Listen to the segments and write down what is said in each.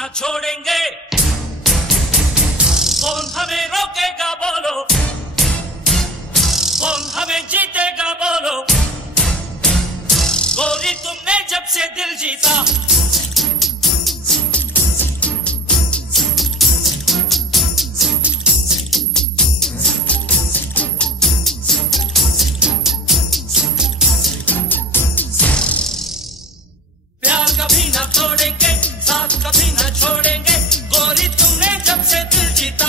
ना छोड़ेंगे, कौन हमें रोकेगा बोलो, कौन हमें जीतेगा बोलो। गोरी तुमने जब से दिल जीता, प्यार कभी ना तोड़ेंगे, साथ कभी ना छोड़ेंगे। गोरी तुमने जब से दिल जीता,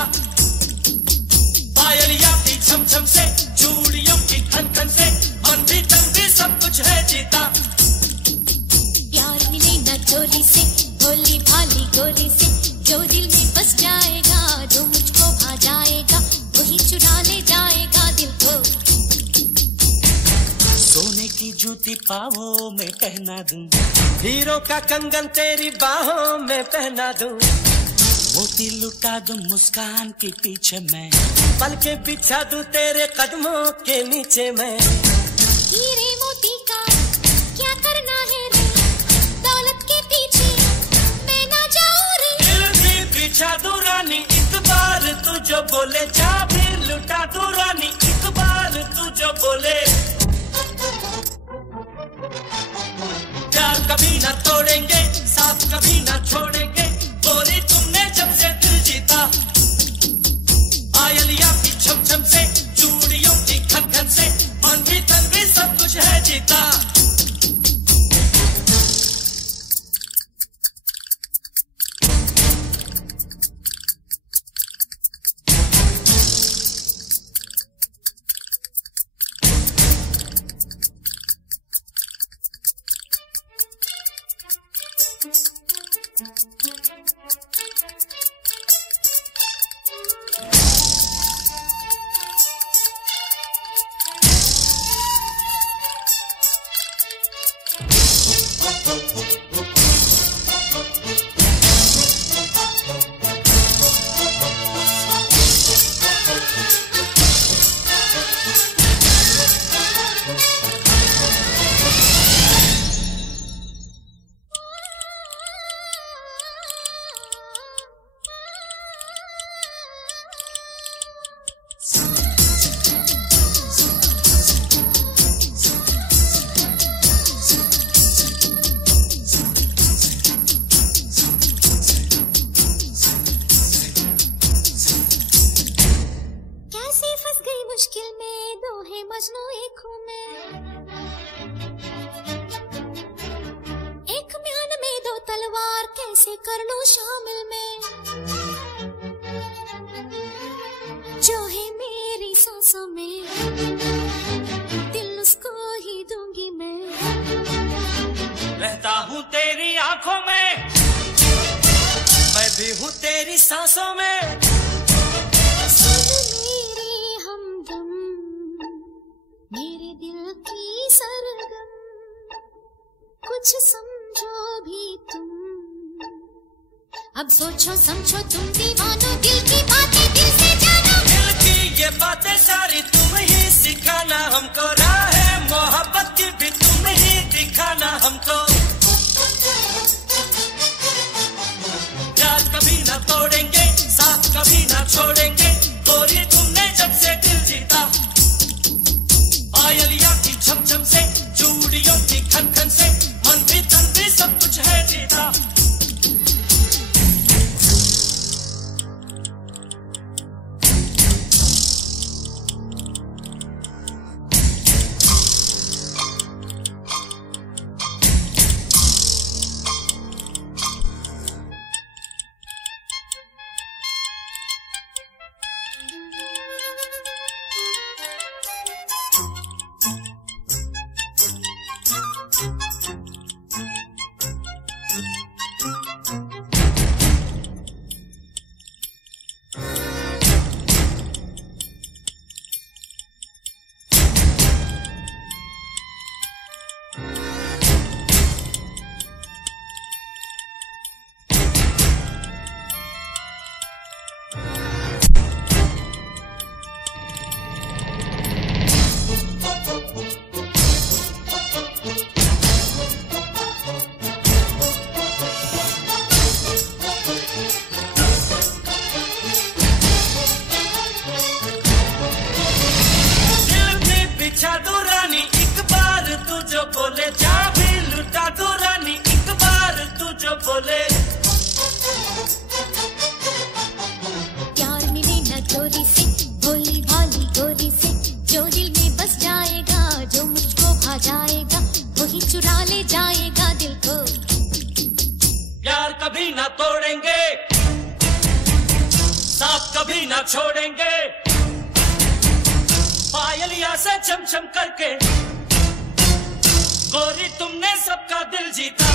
पायलिया की छम छम से, चूड़ियों की खन खन से, मन भी तन भी सब कुछ है जीता। प्यार मिले ना चोरी से, भोली भाली गोरी से, जो दिल में बस जाएगा, जो मुझको भा जाएगा, वही चुरा ले जाएगा दिल को। सोने की जूती पाँवों में पहना दूं, हीरो का कंगन तेरी बाहों में पहना दूं, मोती लुटा दूं मुस्कान के पीछे मैं, पल के बिछा दूं तेरे कदमों के नीचे मैं। हीरे मोती का क्या करना है रे, दौलत के पीछे मैं ना जाऊं रे। दिल भी बिछा दूं रानी, एक बार तू जो बोले, जा भी लुटा दूं रानी, एक बार तू जो बोले। प्यार कभी ना तोड़ेंगे, साथ कभी ना छोड़ेंगे। गोरी तुमने जब से दिल जीता, पायलिया की छम छम से, चूड़ियों की खन खन से, मन भी तन भी सब कुछ है जीता। कैसे कर लूं शामिल में, जो है मेरी सांसों में, दिल उसको ही दूंगी मैं। रहता हूँ तेरी आंखों में, मैं भी हूँ तेरी सांसों में। सुन मेरी हमदम, मेरे दिल की सरगम, कुछ समझो भी तुम, अब सोचो समझो तुम दीवानो, दिल की बातें दिल से जानो। दिल की ये बातें सारी तुम ही सिखाना हमको, राह मोहब्बत की भी तुम ही दिखाना हमको। प्यार कभी ना तोड़ेंगे, साथ कभी ना छोड़ेंगे। गोरी तुमने जब से दिल जीता, पायलिया की छम छम से, चूड़ियों की खन खन से, मन भी तन भी सब कुछ है जीता। कभी ना छोड़ेंगे। पायलिया से छम छम करके गोरी तुमने सबका दिल जीता।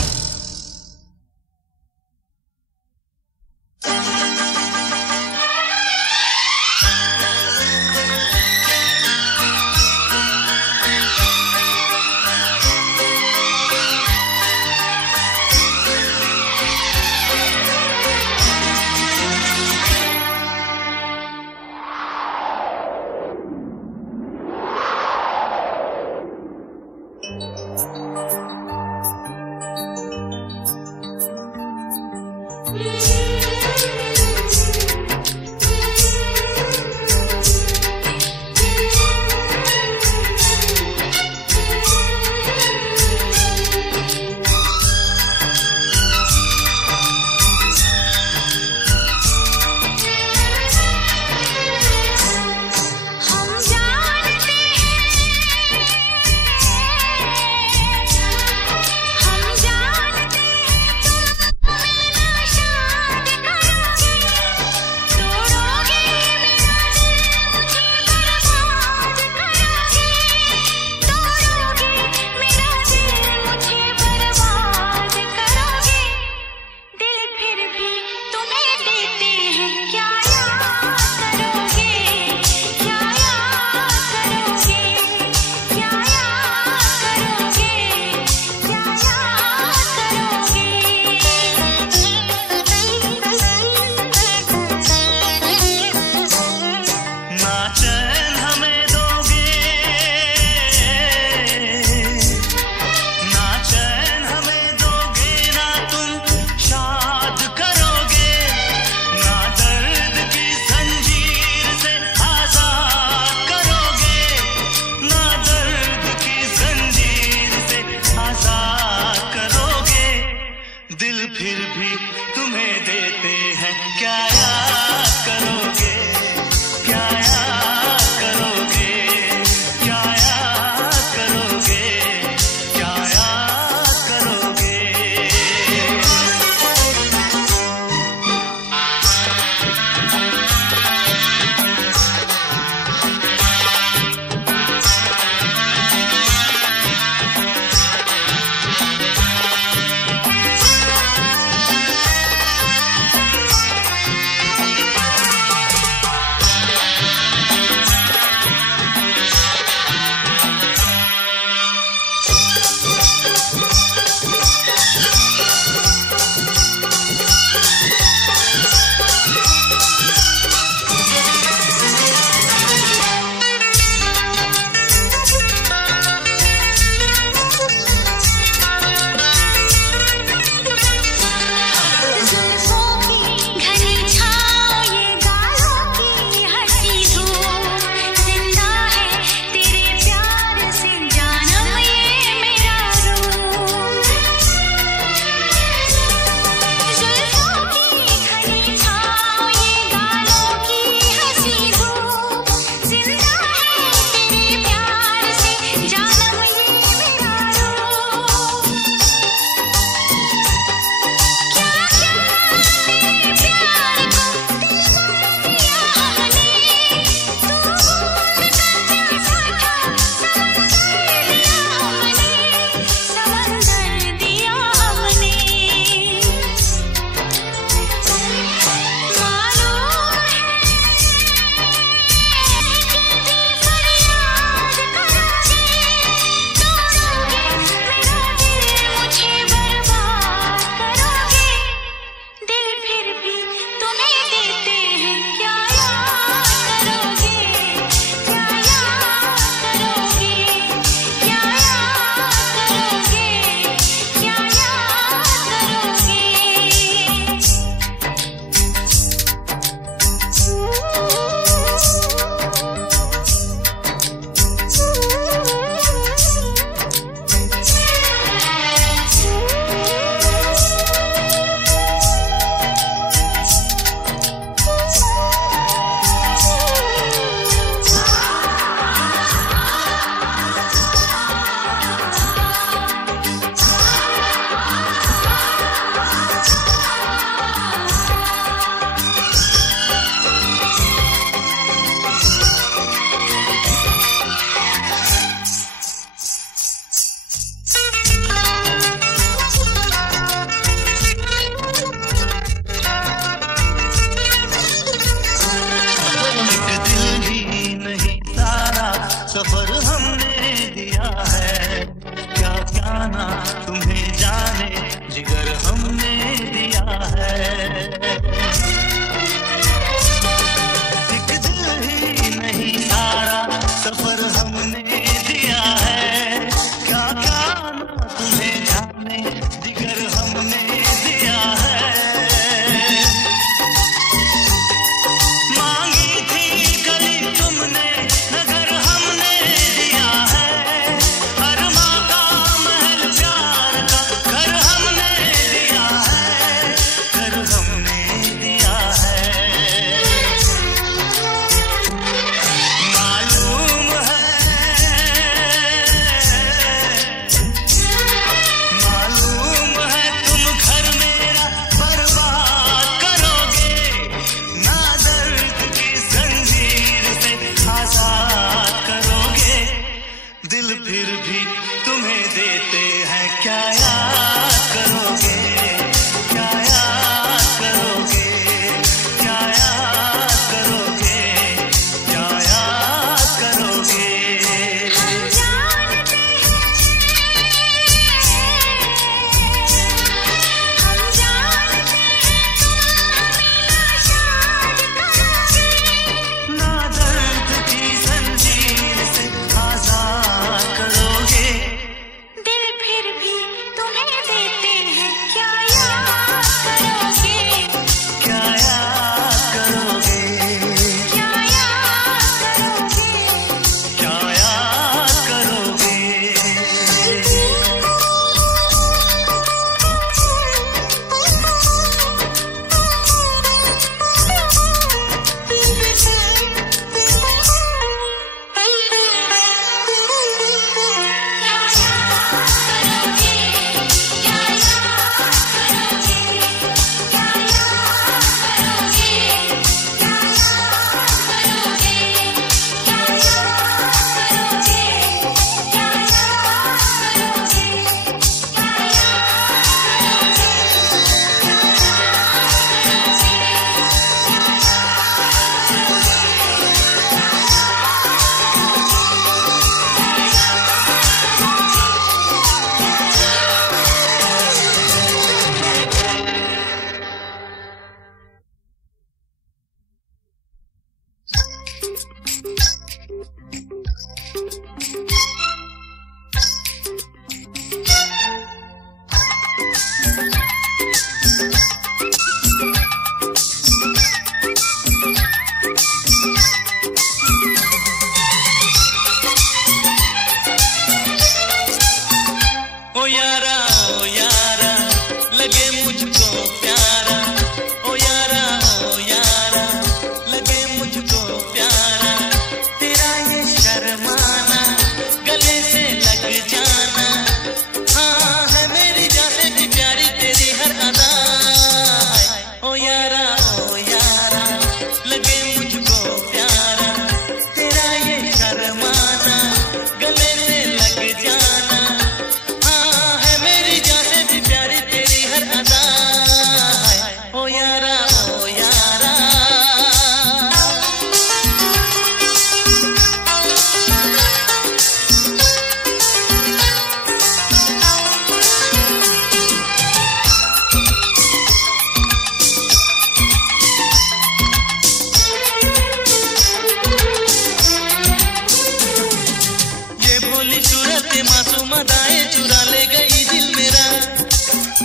भोली सूरत मासूम अदाएं चुरा ले गई दिल मेरा,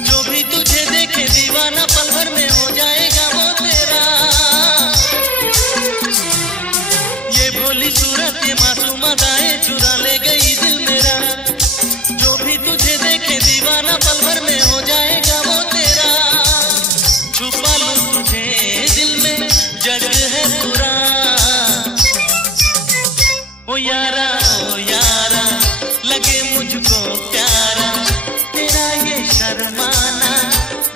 जो भी तुझे देखे दीवाना पल भर में हो जाएगा वो तेरा। ये भोली सूरत ये मासूम अदाएं चुरा ले गई दिल मेरा, जो भी तुझे देखे दीवाना पल भर में हो जाएगा वो तेरा। छुपा लूं तुझे दिल में जग है पूरा, ओ यारा लगे मुझको प्यारा, तेरा ये शर्माना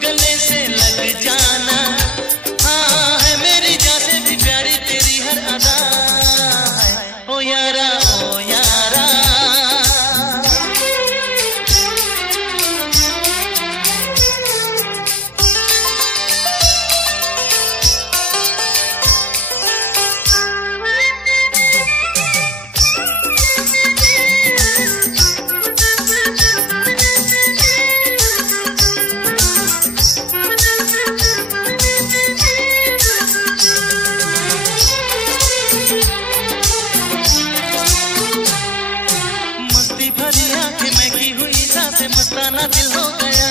गले से लग जाना, हाँ है मेरी जान से भी प्यारी तेरी हर अदा है, ओ यारा ओ यारा। मस्ताना दिल हो गया,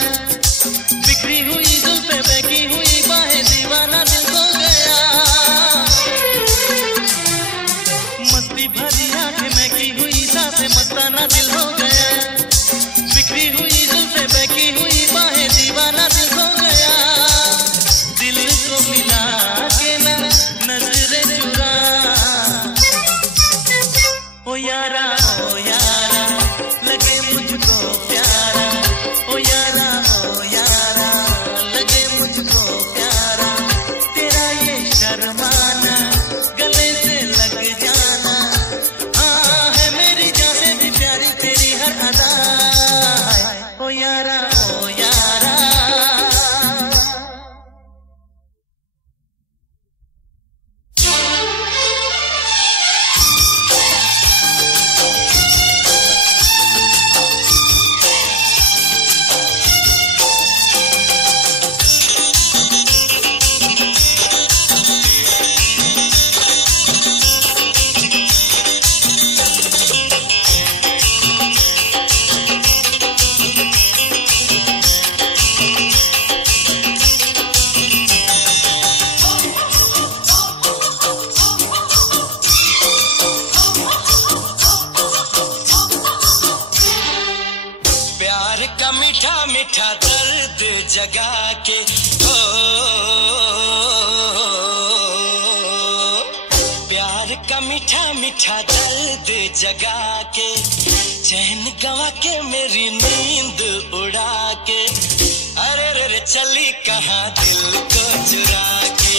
बिखरी हुई जुल्फे बहकी हुई बाहें दीवाना दिल हो गया। मस्ती भरी आंखें महकी हुई सांसें मस्ताना दिल हो गया, बिखरी हुई जुल्फे बहकी हुई बाहें दीवाना दिल हो गया। दिल को मिला के ना नजरें चुरा, ओ यारा लगे मुझको प्यारा, ओ यारा लगे मुझको प्यारा, तेरा ये शर्माना गले से लग जाना, हाँ है मेरी जान से भी प्यारी तेरी हर अदा है, ओ यारा ओ यारा। मीठा दर्द जगा के हो, प्यार का मीठा मीठा दर्द जगा के, चैन गवा के मेरी नींद उड़ा के, अरे रे चली कहाँ दिल को चुरा के,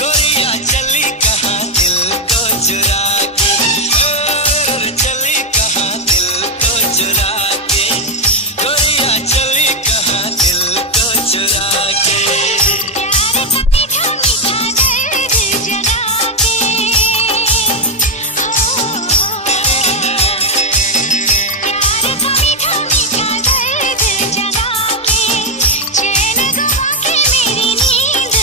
गोरिया चली कहाँ दिल को चुरा के, अरे चली कहाँ दिल को चुरा के, गोरिया चली कहाँ दिल को चुरा के। चैन गवा के मेरी नींद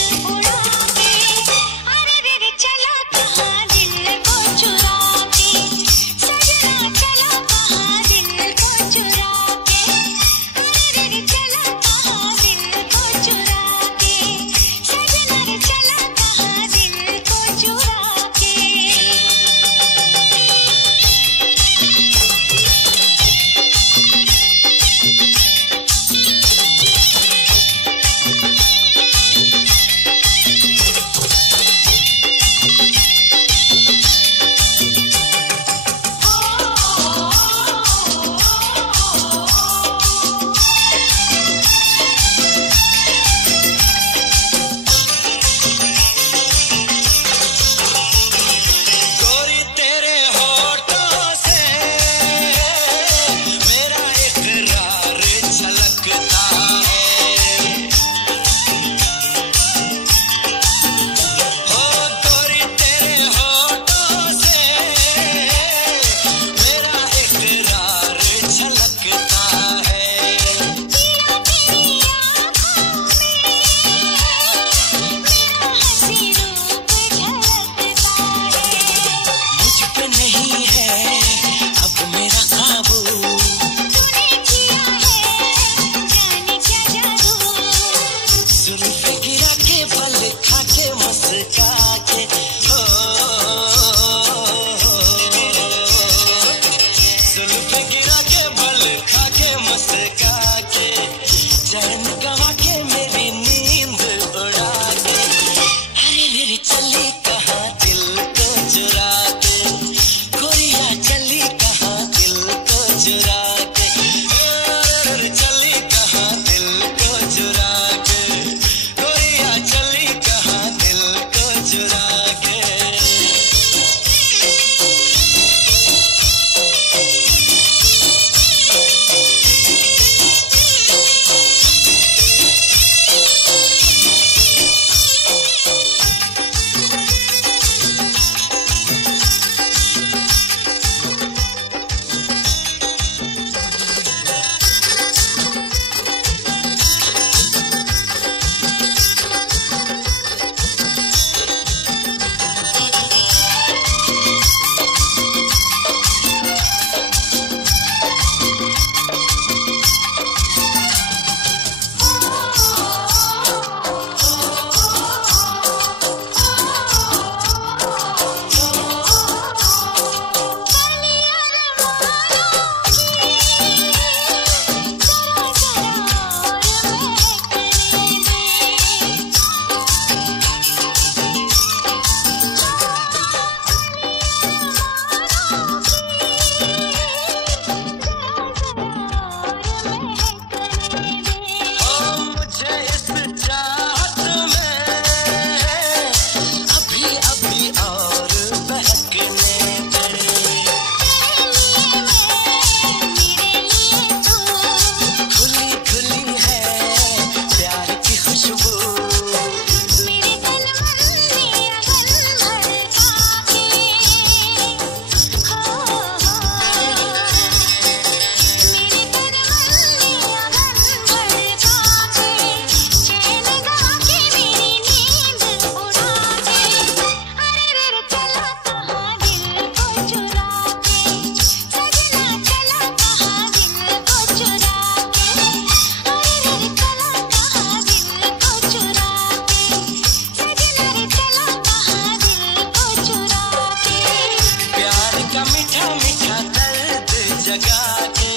जगा के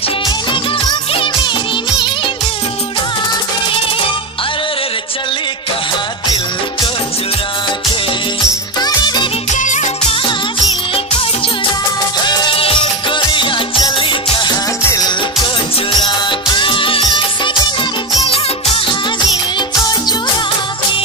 चैन गवा के मेरी नींद उड़ा दे। अरे रे रे चली कहाँ दिल को चुरा के, अरे रे चला कहाँ दिल को चुरा के। गोरिया चली कहाँ दिल को चुरा के। सजना रे चला कहाँ दिल को चुरा के।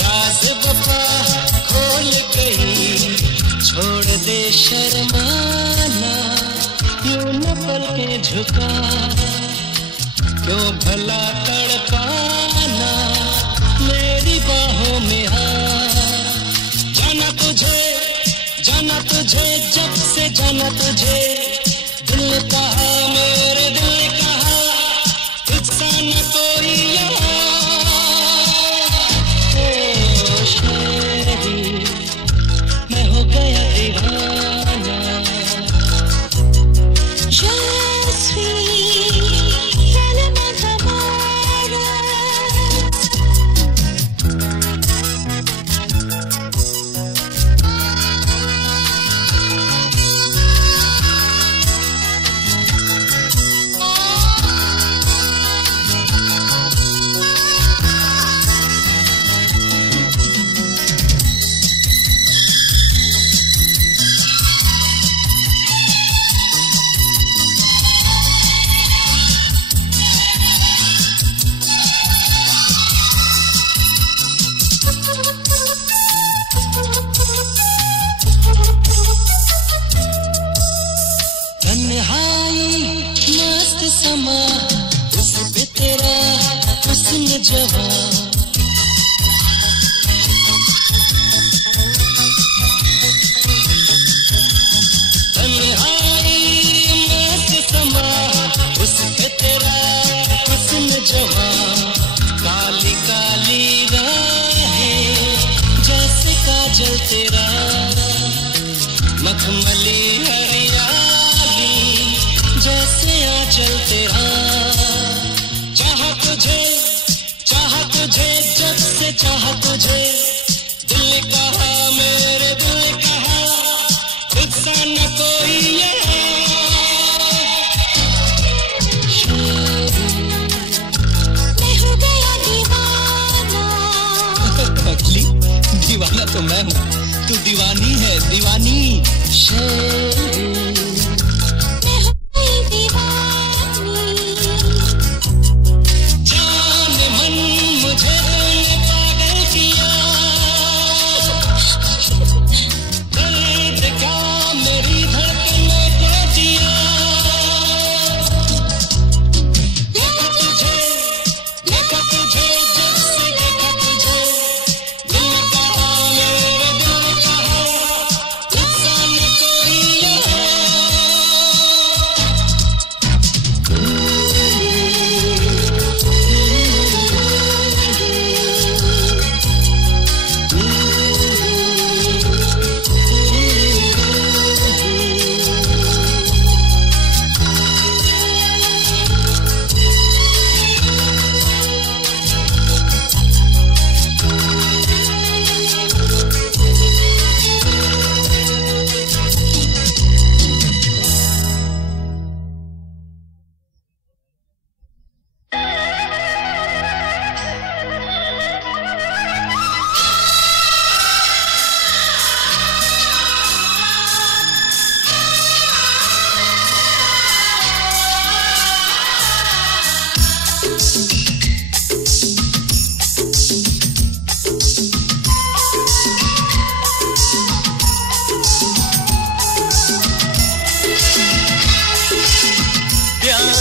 राज वफा खोल गई, छोड़ दे शर्माना, यूं न पलकें झुका, क्यों भला तड़पाना, मेरी बाहों में आ। जाना तुझे जब से जाना तुझे, दिल कहा मेरे दिल कहा, तुझसा न कोई यहाँ। मैं हो गया दीवाना। Je suis tellement amoureuse। तन्हाई मस्त समा, उस पे तेरा हुस्न जवां, तन्हाई मस्त समा, उस पे तेरा हुस्न जवां, काली काली राहें जैसे काजल तेरा, मखमली हरियाली जैसे आंचल तेरा। चाहा तुझे जब से चाहा तुझे, दिल कहा मेरे दिल कहा, तुझसा न कोई यहाँ। मैं हो गया दीवाना। पगली, दीवाना तो मैं हूँ, तू दीवानी है दीवानी। मैं हो गई दीवानी।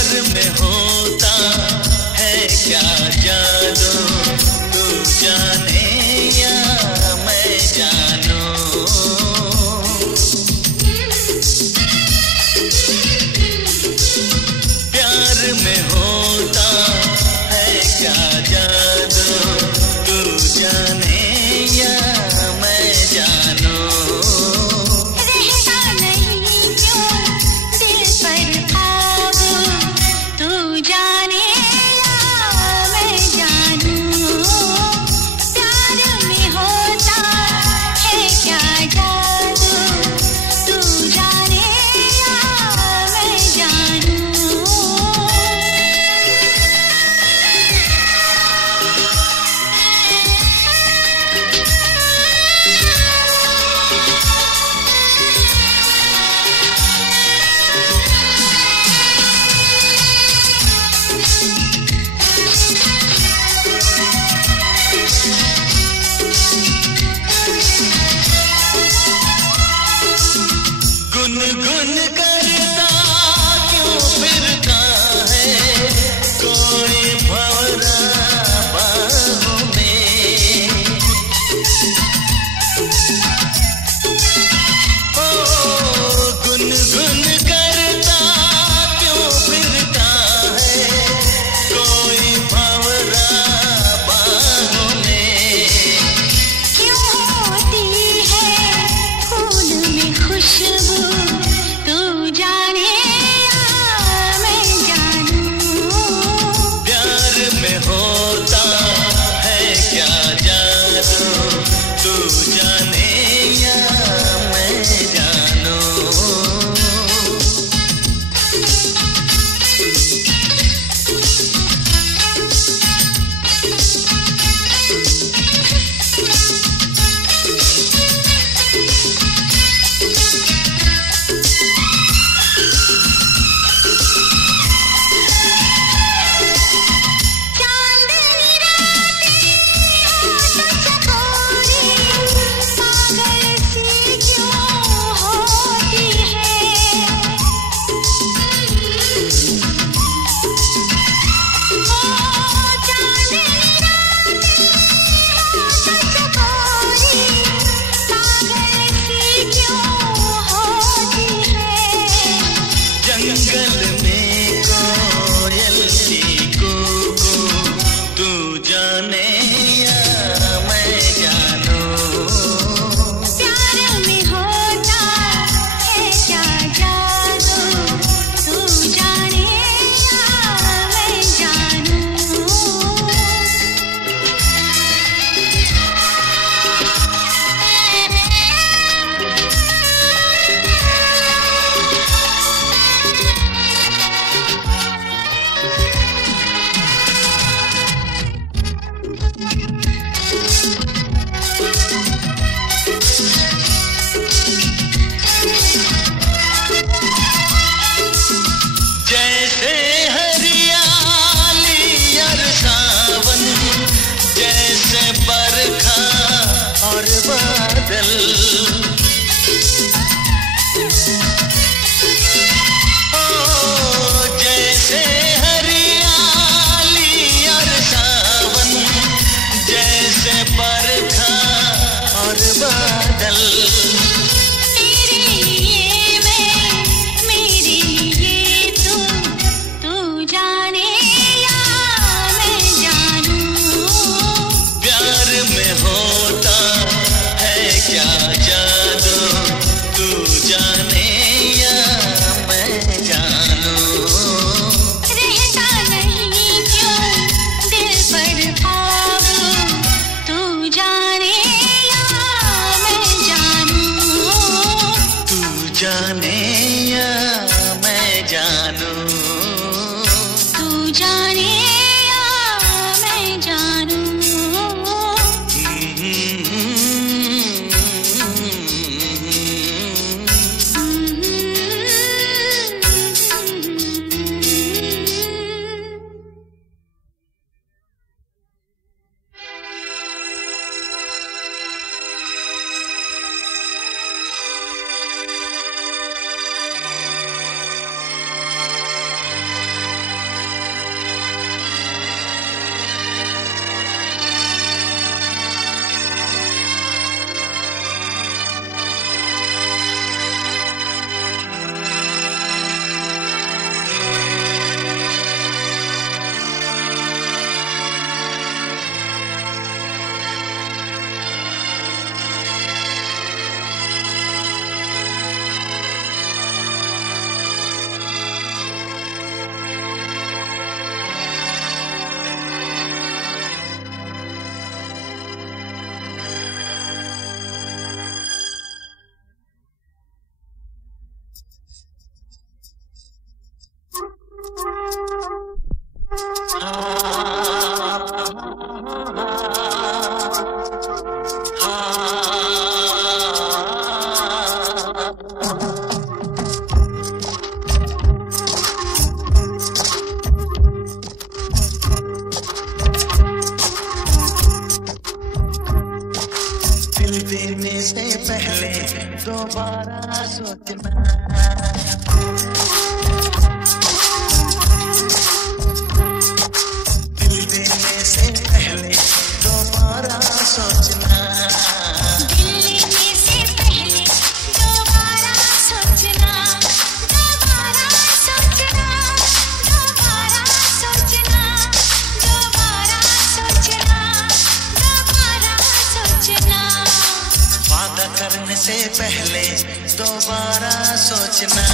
प्यार में होता है क्या जादू, तू जाने या मैं जानूं। प्यार में होता है क्या जादू, तू जाने या मैं जानूं। रहता नहीं क्यों दिल पर काबू, तू जाने या मैं जानूं। प्यार में होता है क्या जादू, तू जाने या मैं जानूं। गुनगुन करता क्यों फिरता है कोई भंवरा बाहों में। ओ गुनगुन करता क्यों फिरता है कोई भंवरा बाहों में। क्यों होती है फूल में खुशबू, तू जाने या मैं जानूं। प्यार में होता है क्या जादू, तू जाने या मैं जानूं। चांदनी रातें होठ चकोरी, पागल सी क्यों होती है। ओ चांदनी रातें होठ चकोरी, पागल सी क्यों होती है। जंगल में कोयल की कूकू, तू जाने या मैं जानूं। प्यार में होता है क्या जादू, तू जाने या मैं जानूं। जैसे हरियाली और सावन, जैसे बरखा और बादल। ओ जैसे हरियाली और सावन, जैसे बरखा और बादल। तेरे लिए मैं, मेरे लिए तू जाने या मैं जानूं। प्यार में होता है क्या जादू, से पहले दोबारा सोचना।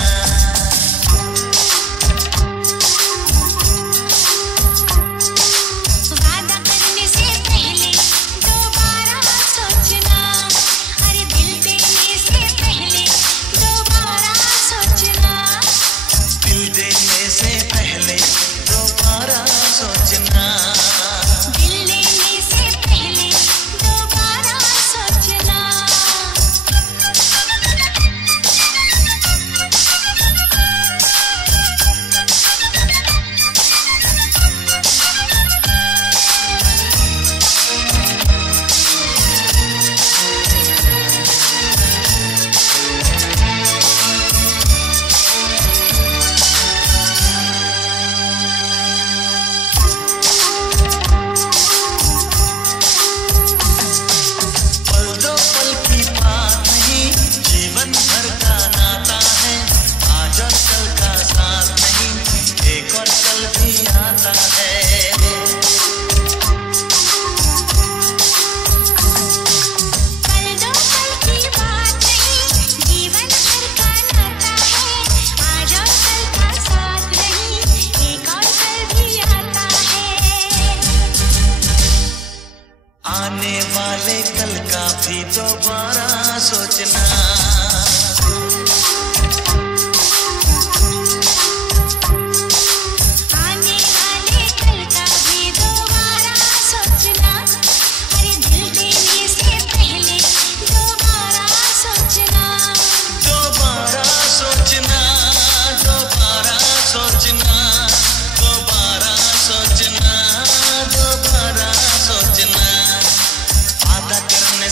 आने वाले कल का भी दोबारा सोचना।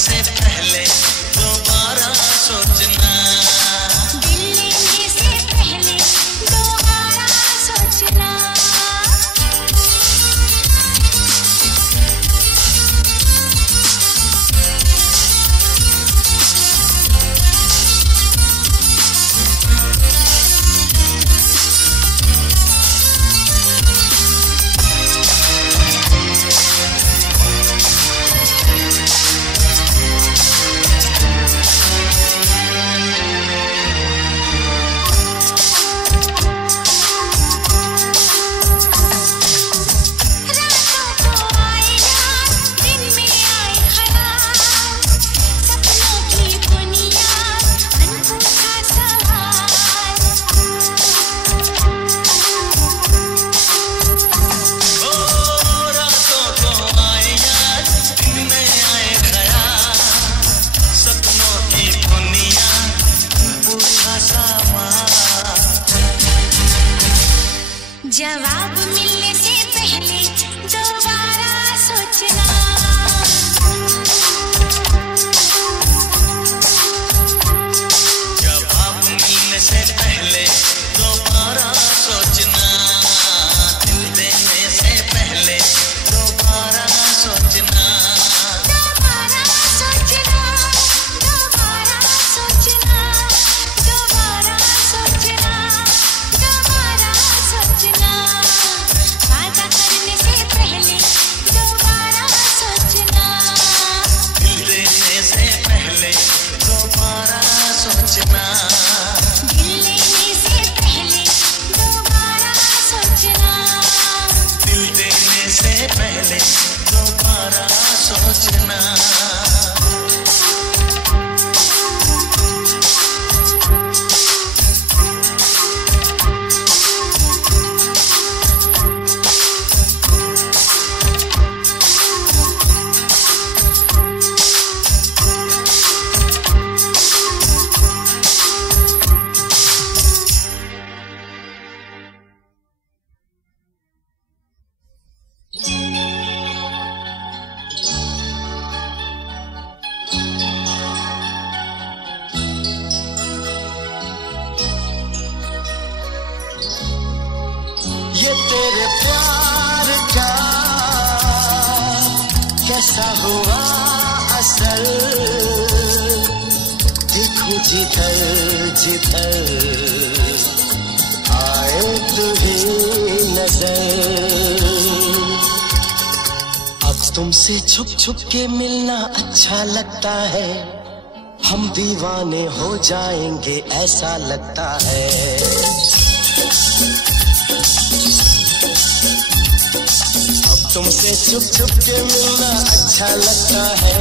से पहले दोबारा सोचना। दिल लेने से पहले दोबारा सोचना। जवाब मिलने से पहले दोबारा सोचना। जवाब मिलने से पहले दोबारा सोचना। दिल देने से पहले दोबारा सोचना। दोबारा सोचना। दोबारा सोचना। दोबारा सोचना। दोबारा सोचना। वादा करने से पहले दोबारा सोचना। दिल देने से पहले दोबारा सोचना। दिल लेने से पहले दोबारा सोचना। दिल देने से पहले दोबारा सोचना। ये तेरे प्यार का कैसा हुआ असर, देखो जिधर जिधर आए तुझे नजर। अब तुमसे छुप छुप के मिलना अच्छा लगता है, हम दीवाने हो जाएंगे ऐसा लगता है। अब तुमसे छुप छुप के मिलना अच्छा लगता है।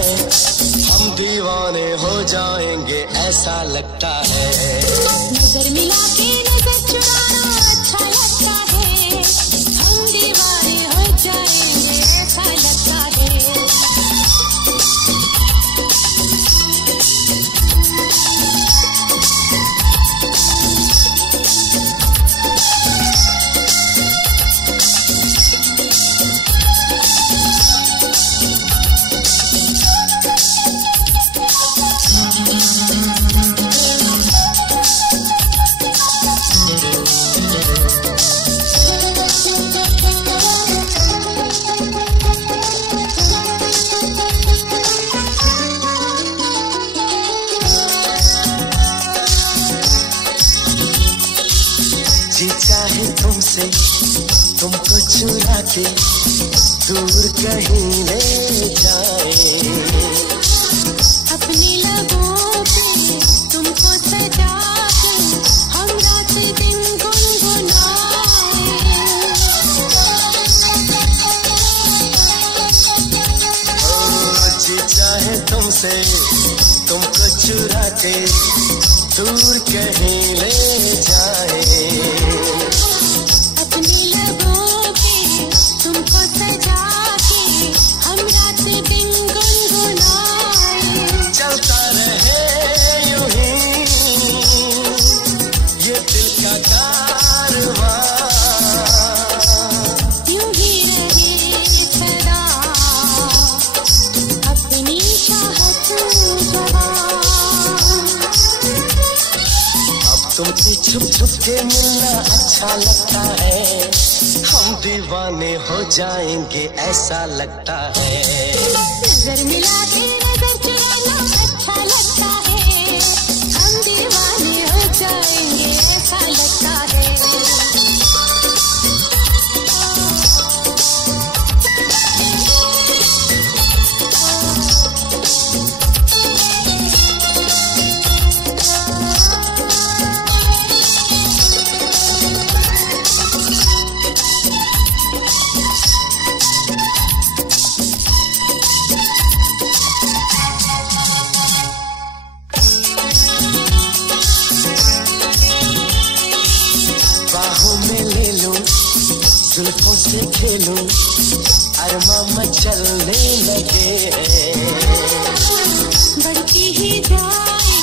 हम दीवाने हो जाएंगे ऐसा लगता है। नजर मिला के नजर चुराना अच्छा लगता है। हम दीवाने हो जाएंगे ऐसा लगता है। तुमको चुरा के दूर कहीं ले जाए, अपनी लबों पे तुमको सजा के हम रात दिन गुनगुनाए। जी चाहे तुमसे तुमको चुरा के दूर कहीं ले जाए, छुप छुप के मिलना अच्छा लगता है। हम दीवाने हो जाएंगे ऐसा लगता है। नजर मिला के नजर चुराना अच्छा लगता है। हम दीवाने हो जाएंगे ऐसा लगता है। जुल्फों से खेलूं अरमां मचलने लगे हैं। बढ़ती ही जाए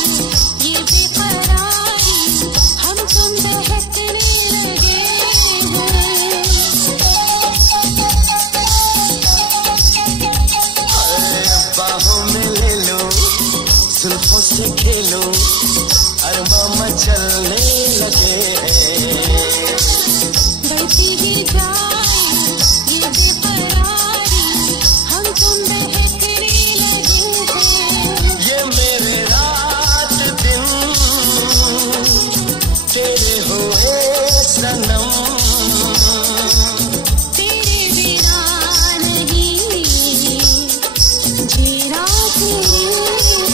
ये बेकरारी, हम तुम बहकने लगे हैं। बाहों में ले लो जुल्फों से खेलूं अरमां मचलने लगे हैं। बढ़ती ही जाए ये बेकरारी, हम तुम बहकने लगे हैं। ये मेरे रात दिन तेरे हुए सनम, तेरे बिना नहीं जीना तेरी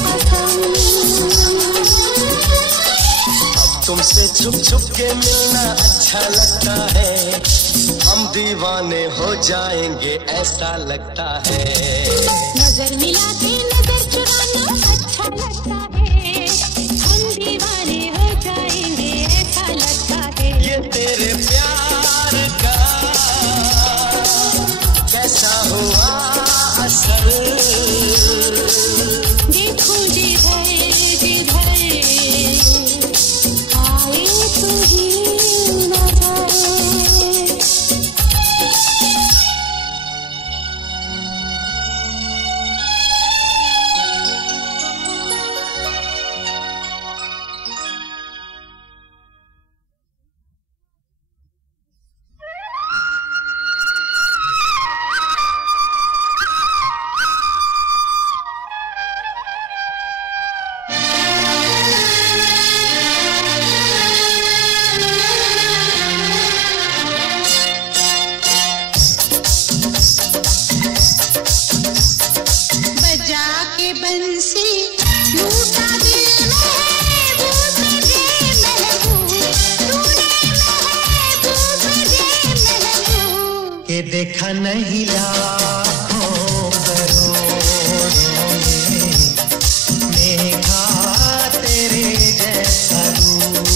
कसम। अब तुमसे छुप छुप के मिलना अच्छा लगता है। हम दीवाने हो जाएंगे ऐसा लगता है। नजर मिला के नजर चुराना अच्छा लगता है। हम दीवाने हो जाएंगे ऐसा लगता है। ये तेरे प्यार का कैसा हुआ असर, देखो जिधर जिधर आए तुझी नजर। के देखा नहीं लाखों करोड़ों में मेघा तेरे जैसा रूप,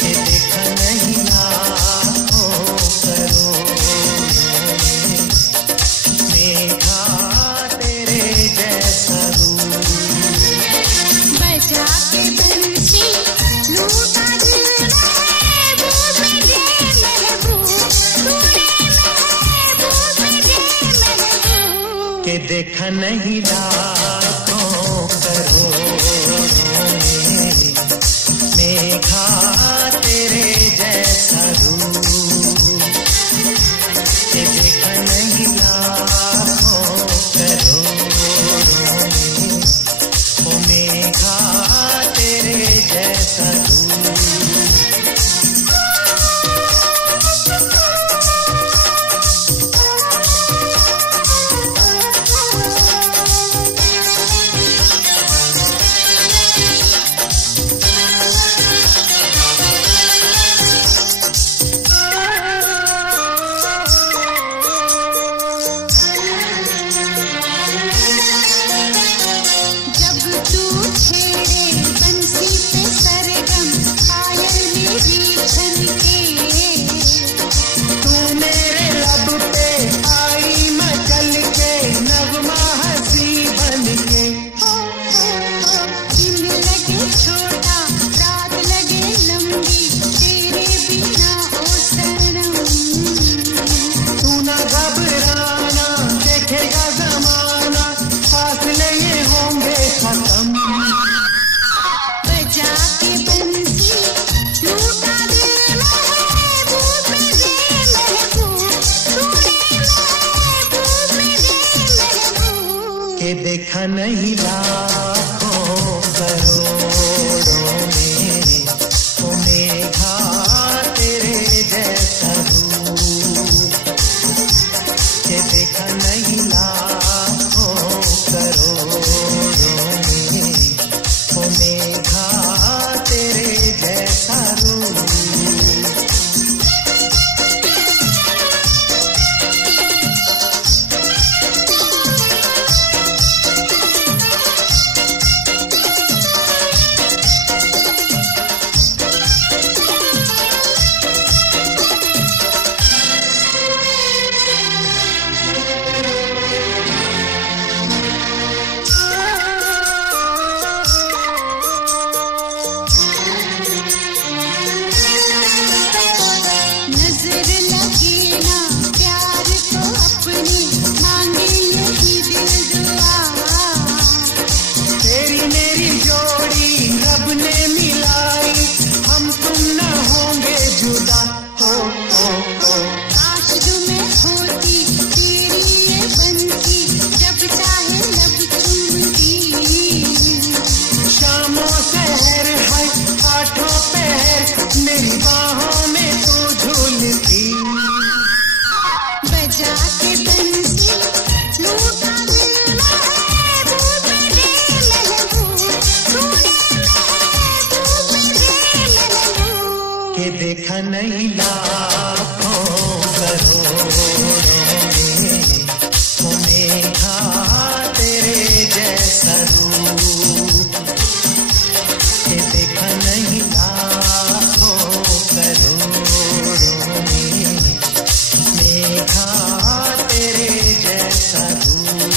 के देखा नहीं लाखों करोड़ों में मेघा तेरे जैसा रूप। बजा के बंसी लूटा दिल महबूब मेरे महबूब, तूने महबूब मेरे महबूब, के देखा नहीं लाखों करोड़ों में मेघा तेरे जैसा रूप, के देखा नहीं लाखों करोड़ों में ओ मेघा तेरे जैसा रूप। जब तू छेड़े बंसी पे सरगम पायल मेरी छनके, तू मेरे लब पे आई मचल के नगमा हंसी बन के, दिन लगे छोटा रात लगे लंबी तेरे बिना ओ सनम, तू ना घबराना देखेगा जमाना फासले ये होंगे खत्म। बजा के बंसी लूटा दिल महबूब मेरे महबूब, तूने महबूब मेरे महबूब, के देखा नहीं लाखों करोड़ों में ओ मेघा तेरे जैसा रूप, के देखा नहीं लाखों करोड़ों में ओ मेघा तेरे जैसा रूप। नजर लगे ना प्यार को अपनी मांगे यही दिल दुआ, तेरी मेरी जोड़ी रब ने मिलाई हम तुम न होंगे जुदा हो। काश जो मैं होती तेरी ये बनती, जब चाहे लब चूमती, शामों सहर है आठों पहर मेरी बाहों में तू झूलती। बजा के बंसी लूटा दिल महबूब मेरे महबूब, तूने महबूब मेरे महबूब, के देखा नहीं लाखों करोड़ों में ओ मेघा तेरे जैसा रूप, के देखा नहीं लाखों करोड़ों में मेघा तेरे जैसा रूप।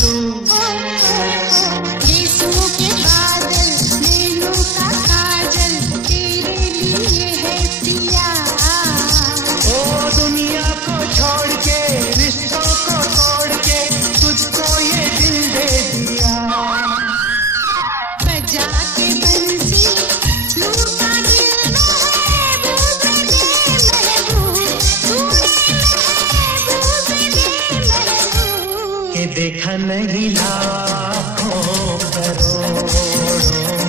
तू। रेशमों के बादल, नैनों का काजल, तेरे लिए है पिया। ओ दुनिया को छोड़ के, रिश्तों को तोड़ के, तुझको ये दिल दे दिया। बजा के बंसी लूटा दिल महबूब दे महबूब, तूने महबूब दे महबूब। के देखा नहीं लाखों करोड़ों